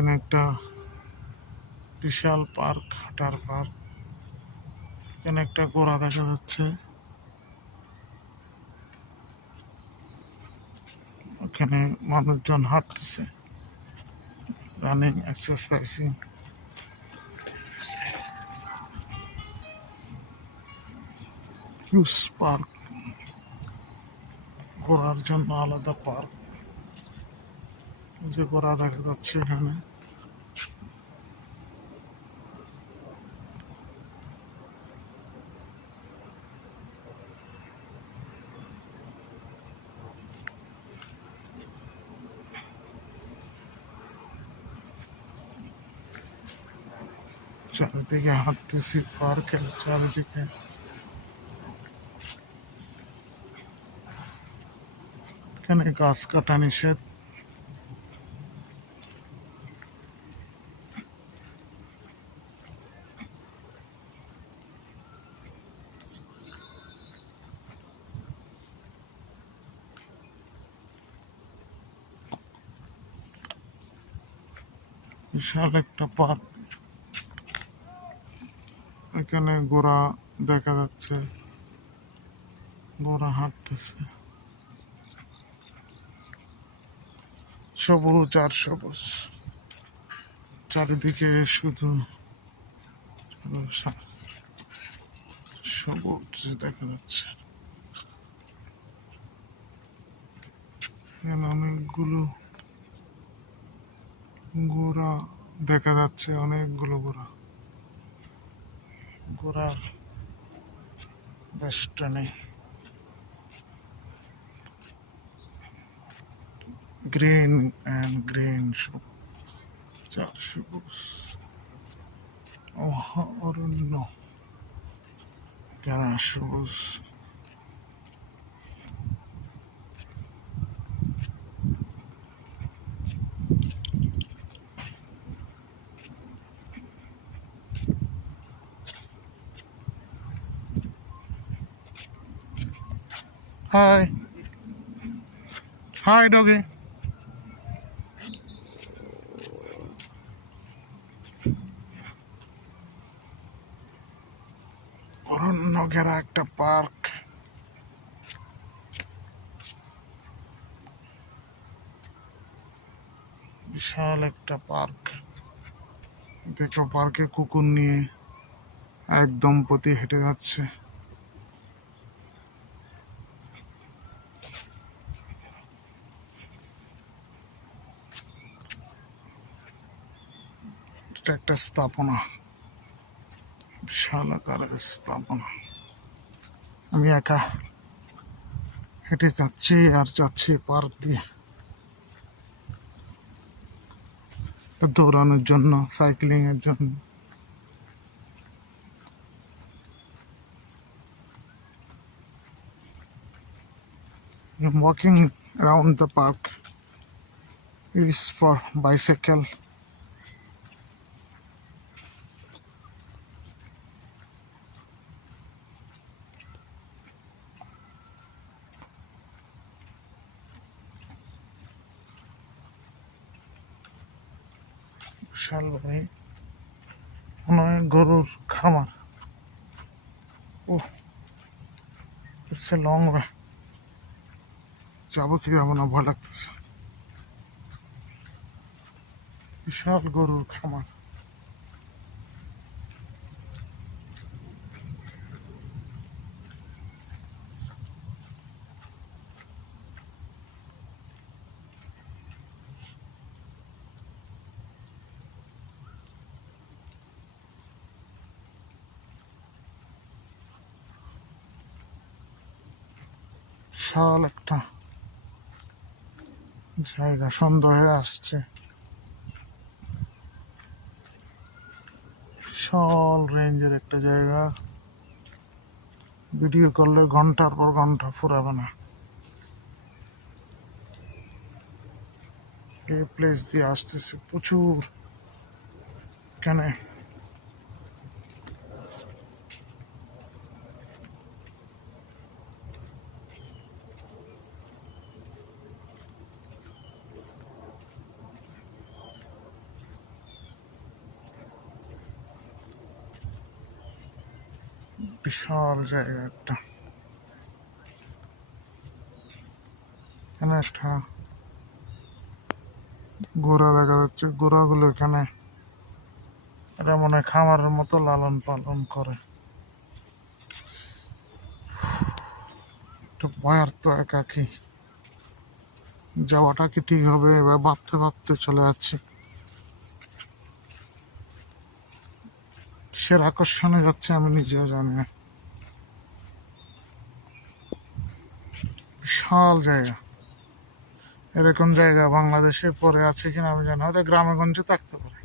এখানে একটা বিশাল পার্ক, হাঁটার পার্ক। এখানে একটা ঘোড়া দেখা যাচ্ছে। এখানে মানুষজন হাঁটতেছে, রানিং, এক্সারসাইজিং। হিউজ পার্ক, ঘোড়ার জন্য আলাদা পার্ক। যে ঘোড়া দেখা যাচ্ছে এখানে। চারিদিকে হাঁটতেছি পার্কের চারিদিকে। এখানে গাছ কাটা নিষেধ। বিশাল একটা পার্ক। এখানে ঘোড়া দেখা যাচ্ছে, ঘোড়া হাঁটতেছে। সবুজ আর সবুজ, চারিদিকে শুধু সবুজ দেখা যাচ্ছে। এখানে অনেকগুলো ঘোড়া দেখা যাচ্ছে, অনেকগুলো ঘোড়া। ঘোড়ার বেষ্টনী। গ্রিন অ্যান্ড গ্রিন, সব চার সবুজ অরণ্য, ঘেরা সবুজ। High high doggy. অরণ্য ঘেরা একটা পার্ক। বিশাল একটা পার্ক। দেখো, পার্কে কুকুর নিয়ে এক দম্পতি হেঁটে যাচ্ছে। এটা একটা স্থাপনা, বিশাল আকারের স্থাপনা। আমি একা হেঁটে যাচ্ছি আর যাচ্ছি পার্ক দিয়ে, দৌড়ানোর জন্য, সাইক্লিং এর জন্য। Walking around the park is for bicycle. বিশাল ভাই, মনে হয় গরুর খামার। ও, ইটস এ লং ওয়ে। যাবো কি যাবো না ভয় লাগতেছে। বিশাল গরুর খামার। বিশাল একটা জায়গা, সন্ধ্যা হয়ে আসছে। বিশাল রেঞ্জের একটা জায়গা, ভিডিও করলে ঘন্টার পর ঘন্টা ফুরাবে না। এই প্লেস দিয়ে আসতেছে প্রচুর। এখানে বিশাল জায়গা একটা। এখানে একটা ঘোড়া দেখা যাচ্ছে, ঘোড়াগুলো এখানে এরা মনে হয় খামারের মতো লালন পালন করে। একটু ভয়ার তো একাকি, যাওয়াটা কি ঠিক হবে এবার ভাবতে ভাবতে চলে যাচ্ছি। কিসের আকর্ষণে যাচ্ছে আমি নিজেও জানি না। বিশাল জায়গা, এরকম জায়গা বাংলাদেশে পড়ে আছে কিনা আমি জানি না, হয়তো গ্রামে গঞ্জে থাকতে পারে।